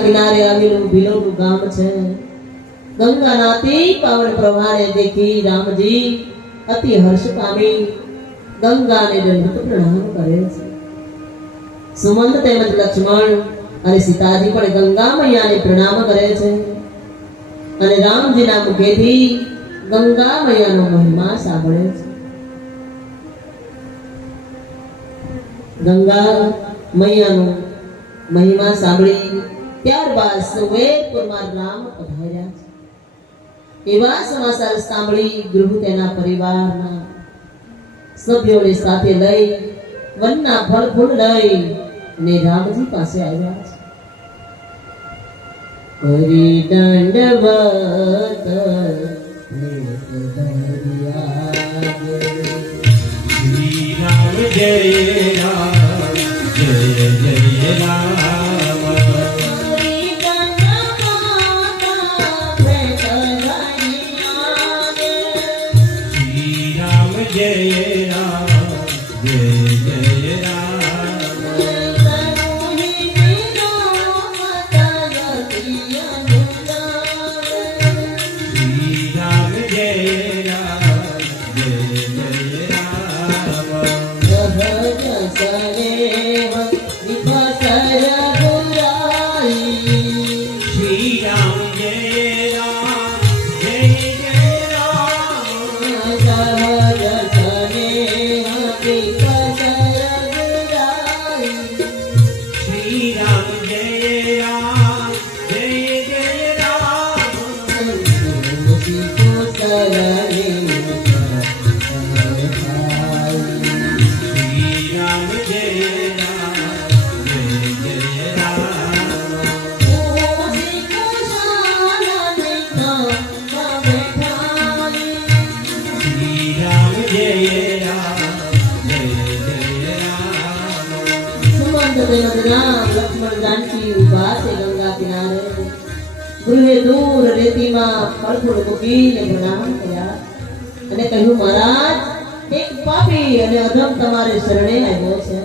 ગંગાના કિનારે આવેલું ભીલોનું ગામ છે. ગંગાના અતિ પાવન પ્રવાહને દેખી રામજી અતિ હર્ષ પામી ગંગાને દંડવત પ્રણામ કરે છે. સુમંત તેમજ લક્ષ્મણ અને સીતાજી પણ ગંગા મૈયાને પ્રણામ કરે છે અને રામજીના મુખેથી ગંગા મૈયાનો મહિમા સાંભળે છે. ગંગા મૈયાનો મહિમા સાંભળી ત્યારબાદ સુવેદપુરમાં રામ પધાર્યા છે. એવા સમાચાર સાંભળી ગૃહ તેના પરિવારના સભ્યોને સાથે લઈ વનના ફળ ફૂલ લઈ ને રામજી પાસે આવ્યા છે. હરિ દંડવત શ્રી રામ જય રામ જય જય રામ. હરિ દંડવત શ્રી રામ જય રામ જય જય રામ. શ્રી રામ જય રામ જય જય રામ. શ્રી રામ જય રામ જય જય રામ. શ્રી રામ જય રામ જય જય રામ. શ્રી રામ જય રામ જય જય રામ. શ્રી રામ જય રામ જય જય રામ. સુમંત તેમજ રામ લક્ષ્મણ જાનકી ઉભા છે ગંગા કિનારે. ગૃહે દૂર રેતીમાં ફળફૂલ મૂકીને પ્રણામ કર્યા અને કહ્યું, મહારાજ, એક પાપી અને અધમ તમારે શરણે આવ્યો છે.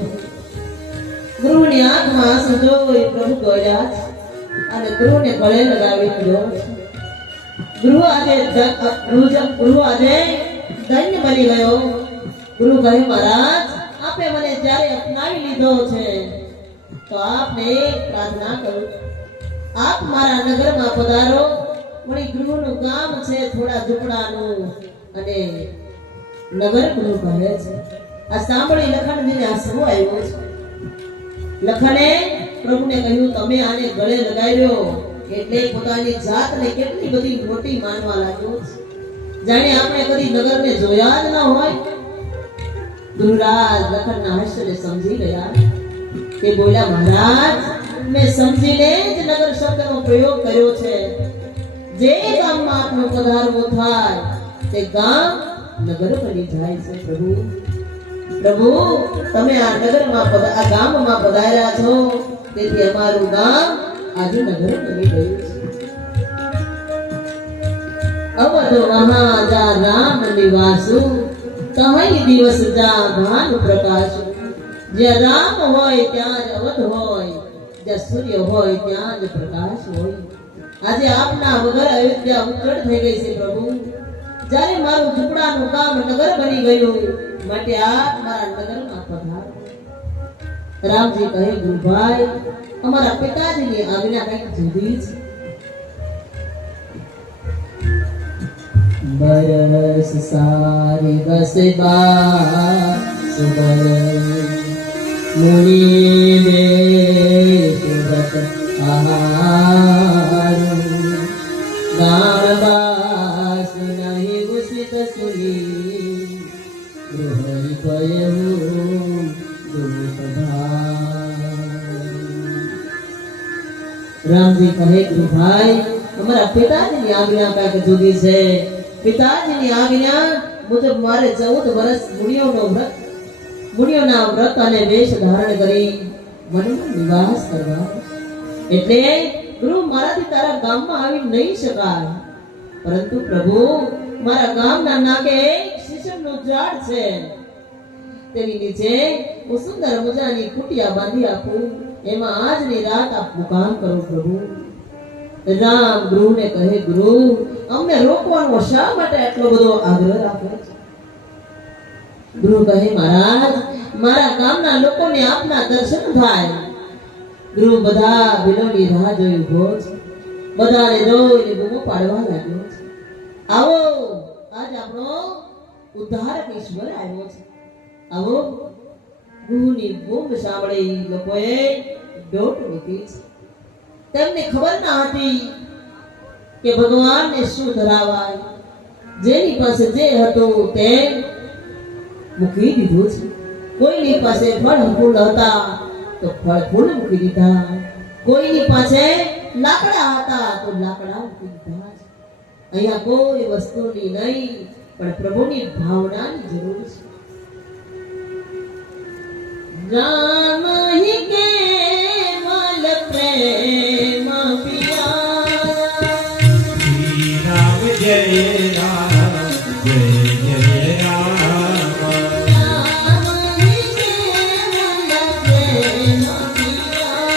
ગૃહની આંખમાં આંસુ જોઈ પ્રભુ ગળ્યા અને ગૃહને ગળે લગાવી દીધો. ગૃહ આજે ધન્ય બની ગયો. ગૃહ કહે, મહારાજ, આપે મને જ્યારે અપનાવી લીધો છે તો આપને એક પ્રાર્થના કરું. આપ મારા નગરમાં પધારો. વળી ગૃહનું કામ છે થોડા ઝૂંપડાનું અને નગર ગૃહ કહે છે. આ સાંભળી લખનજીને હસવું આવ્યું છે. લખને પ્રભુને કહ્યું, તમે આને ગળે લગાવ્યો એટલે પોતાની જાતને કેટલી બધી મોટી માનવા લાગ્યો છે. જાણે આપણે કદી નગરને જોયા જ ન હોય. ગૃહરાજ લખનના હાસ્યને સમજી ગયા. તે બોલ્યા, મહારાજ, મેં સમજીને જ નગર શબ્દનો પ્રયોગ કર્યો છે. જે ગામમાં આપનો પધારવો થાય તે ગામ નગર બની જાય છે. પ્રભુ, તમે આ નગરમાં આ ગામમાં પધાર્યા છો, તેથી અમારું ગામ આજે નગર બની ગયું છે. અવધ મહાજા રામ નિવાસુ, કહી દિવસ જા ભાન પ્રકાશ. જ્યાં રામ હોય ત્યાં જ અવધ હોય, જ્યાં સૂર્ય હોય ત્યાં જ પ્રકાશ હોય. આજે આપના વગર અયોધ્યા ઉત્કટ થઈ ગઈ છે. પ્રભુ, જ્યારે મારું ઝૂંપડાનું કામ નગર બની ગયું, માટે આપ મારા નગરમાં પધારો. રામજી કહે, ગુરુભાઈ, અમારા પિતાજીની આજ્ઞા કંઈક જુદી છે. બરસ સારી બસ બા સુબર મુનિ દે સુરત આહાર ગાણબાસ નહીં ઉષિત સુની ગૃહઈ પયવું રામજી કહે, ગુરુભાઈ, અમારા પિતાજીની આજ્ઞા કાંઈક જુદી છે. પિતાજીની આજ્ઞા મુજબ મારે 14 વર્ષ મુનિઓના વ્રત અને વેશ ધારણ કરી વનમાં નિવાસ કરવા. એટલે ગુરુ, મારાથી તારા ગામમાં આવી નહીં શકાય. પરંતુ પ્રભુ, મારા ગામના નાકે એક શીશમનું ઝાડ છે. તેની નીચે હું સુંદર મજાની કુટિયા બાંધી આપું એમાં આજની રાત આપ મુકામ કરો પ્રભુ. રામ ગુરુને કહે, ગુરુ અમને રોકવાનો શા માટે આટલો બધો આગ્રહ રાખો છો? ગુરુ કહે, મહારાજ મારા ગામના લોકોને આપના દર્શન થાય. ગુરુ બધા ભીલોની રાહ જોઈ ઉભો છે. બધાને જોઈને બૂમો પાડવા લાગ્યો છે, આવો આજ આપણો ઉદ્ધારક ઈશ્વર આવ્યો છે, આવો. ગુરુની બૂમ સાંભળી લોકોએ દોટ મૂકી છે. તેમને ખબર ના હતી કે ભગવાનને શું ધરાવાય. જેની પાસે જે હતું તે મૂકી દીધું છે. કોઈની પાસે ફળ ફૂલ હતા તો ફળ ફૂલ મૂકી દીધા, કોઈની પાસે લાકડા હતા તો લાકડા મૂકી દીધા. અહીંયા કોઈ વસ્તુની નહીં પણ પ્રભુની ભાવનાની જરૂર છે. રામ હી કેવલ પ્રેમ પિયા. શ્રી રામ જય રામ જય જય રામ. રામ હી કેવલ પ્રેમ પિયા.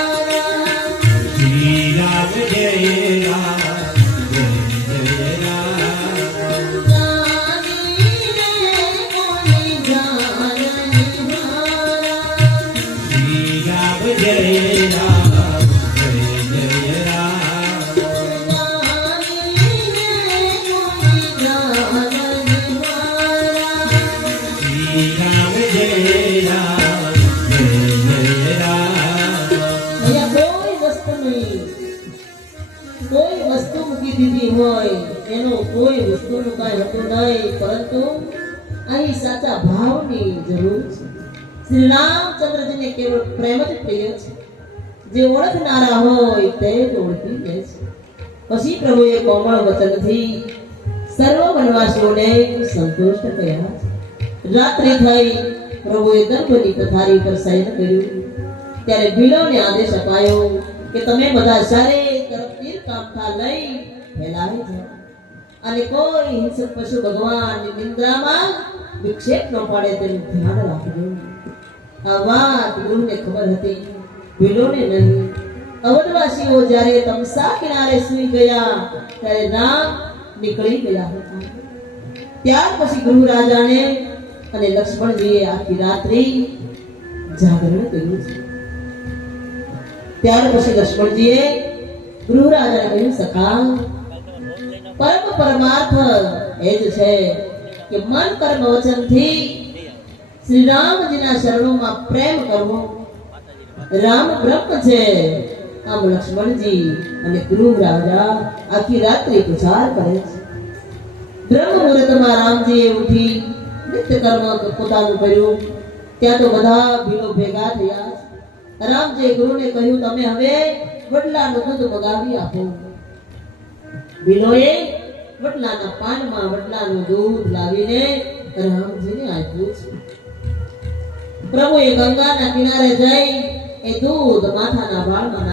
શ્રી રામ જય રામ જય જય રામ. જાની રે કોની જાનની મારા. શ્રી રામ જય રામ જય જય રામ. જાની રે કોની જાનની મારા. શ્રી રામ જય રામ જય જય રામ. અહીંયા કોઈ વસ્તુ મૂકી દીધી હોય એનો કોઈ વસ્તુનું કાંઈ હતું નહીં, પરંતુ અહીં સાચા ભાવની જરૂર છે. શ્રી રામચંદ્રજીને કેવળ પ્રેમ જ પ્રિય છે. જે ઓળખનારા હોય તે જ ઓળખી લે છે. પછી પ્રભુએ કોમળ વચનથી સર્વ વનવાસીઓને સંતુષ્ટ કર્યા છે. રાત્રિ થઈ, પ્રભુએ દર્ભની પથારી પર શયન કર્યું. ત્યારે ભીલોને આદેશ અપાયો કે તમે બધા ચારે તરફ તીરકામઠા લઈ ફેલાવી જાઓ અને કોઈ હિંસક પશુ ભગવાનની નિંદ્રામાં વિક્ષેપ ન પાડે તેનું ધ્યાન રાખજો. આ વાત ગુરુને ખબર હતી, ભીલોને નહીં. અવધવાસીઓ જ્યારે તમસા કિનારે સૂઈ ગયા ત્યારે રામ નીકળી ગયા હતા. ત્યાર પછી ગુરુ રાજાને અને લક્ષ્મણજીએ આખી રાત્રિ જાગરણ કર્યું છે. ત્યાર પછી લક્ષ્મણજીએ ગૃહ રાજાને કહ્યું, સખા પરમ પરમાર્થ એ જ છે કે મન કર્મ વચનથી શ્રી રામજીના શરણોમાં પ્રેમ કરવો. રામ બ્રહ્મ છે. આમ લક્ષ્મણજી અને ગૃહ રાજા આખી રાત્રિ પુચાર કરે છે. બ્રહ્મ મુહૂર્તમાં રામજીએ ઉઠી નિત્ય કર્મ પોતાનું કર્યું. ત્યાં તો બધા ભીલો ભેગા થયા. રામજીએ ગુરુને કહ્યું, તમે હવે વડલાનું દૂધ મગાવી આપો. ભીલોએ વડલાના પાનમાં વડલાનું દૂધ લાવીને રામજીને આપ્યું છે. પ્રભુએ ગંગાના કિનારે જઈ એ દૂધ માથાના વાળમાં